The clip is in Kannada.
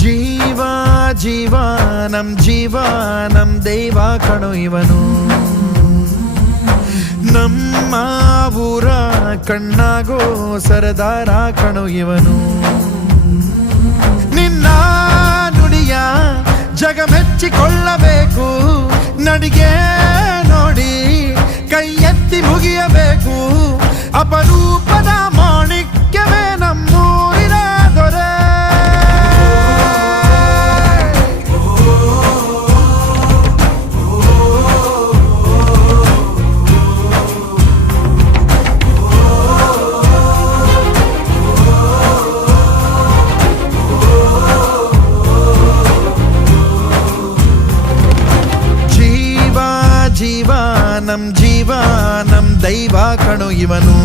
ಜೀವ ಜೀವ ನಮ್ ದೈವ ಕಣೋ ಇವನು. ನಮ್ಮ ಊರ ಕಣ್ಣಾಗೋ ಸರದಾರ ಕಣೋ ಇವನು. ನಿನ್ನ ನುಡಿಯ ಜಗ ಮೆಚ್ಚಿಕೊಳ್ಳಬೇಕು, ನಡಿಗೆ ನೋಡಿ ಕೈ ಎತ್ತಿ ಮುಗಿಯಬೇಕು. ಅಪರೂಪದ ಮಾಣಿಕ್ಯವೇ ನಮ್ಮೂರಿನ ದೊರೆ. ಜೀವ ನಮ್ ದೈವ ಕಣೋ ಇವನು.